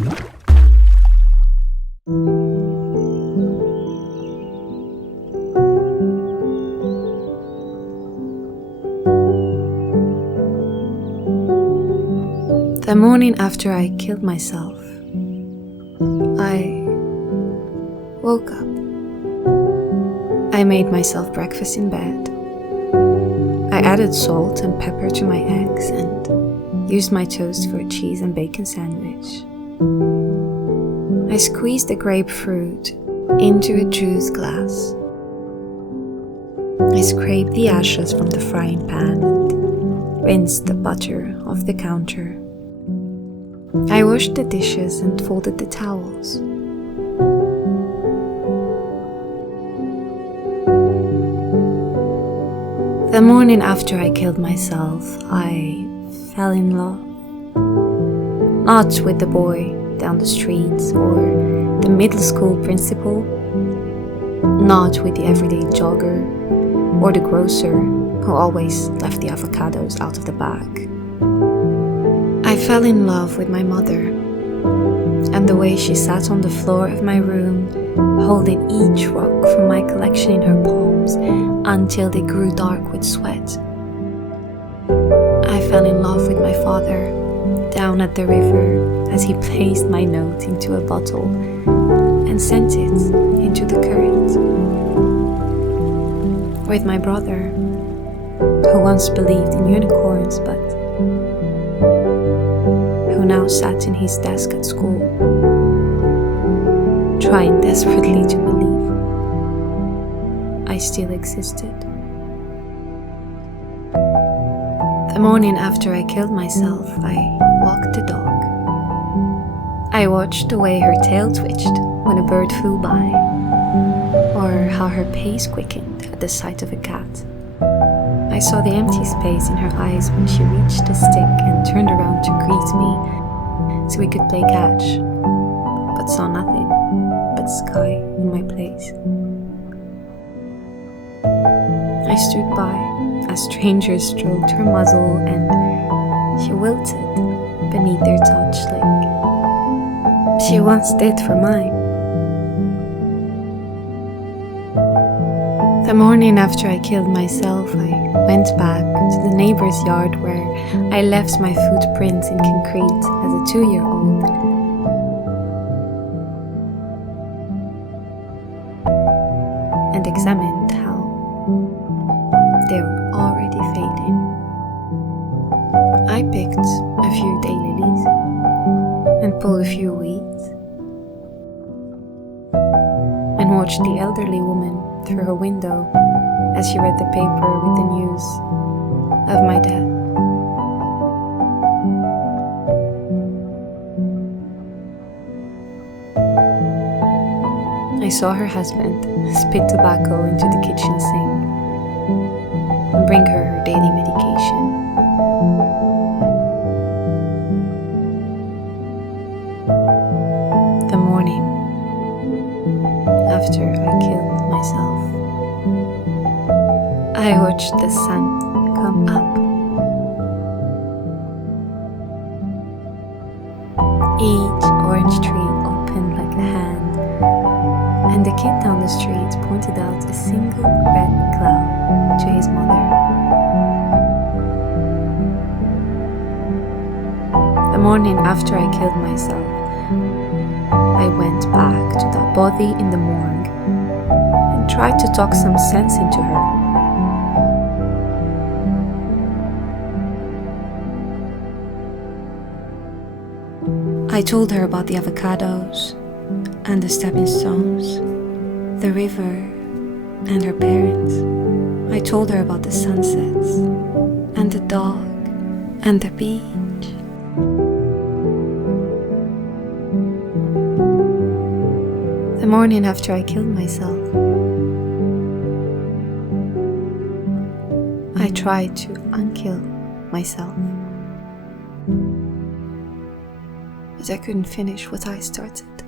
The morning after I killed myself, I woke up. I made myself breakfast in bed. I added salt and pepper to my eggs and used my toast for a cheese and bacon sandwich. I squeezed the grapefruit into a juice glass. I scraped the ashes from the frying pan and rinsed the butter off the counter. I washed the dishes and folded the towels. The morning after I killed myself, I fell in love. Not with the boy down the street or the middle school principal, not with the everyday jogger or the grocer who always left the avocados out of the bag. I fell in love with my mother and the way she sat on the floor of my room, holding each rock from my collection in her palms until they grew dark with sweat. I fell in love with my father down at the river as he placed my note into a bottle and sent it into the current. With my brother, who once believed in unicorns but who now sat in his desk at school, trying desperately to believe I still existed. The morning after I killed myself, I walked the dog. I watched the way her tail twitched when a bird flew by, or how her pace quickened at the sight of a cat. I saw the empty space in her eyes when she reached a stick and turned around to greet me so we could play catch, but saw nothing but sky in my place. I stood by as strangers stroked her muzzle and she wilted beneath their touch like she once did for mine. The morning after I killed myself, I went back to the neighbor's yard where I left my footprints in concrete as a 2-year-old. And examined how they were already fading. I picked a few daylilies and pulled a few weeds and watched the elderly woman through her window as she read the paper with the news of my death. I saw her husband spit tobacco into the kitchen sink and bring her daily medication. The morning after I killed myself, I watched the sun come up. Each orange tree opened like a hand, and the kid down the street pointed out a single red cloud to his mother. The morning after I killed myself, I went back to that body in the morgue and tried to talk some sense into her. I told her about the avocados and the stepping stones, the river and her parents. I told her about the sunsets and the dog and the beach. The morning after I killed myself, I tried to unkill myself, but I couldn't finish what I started.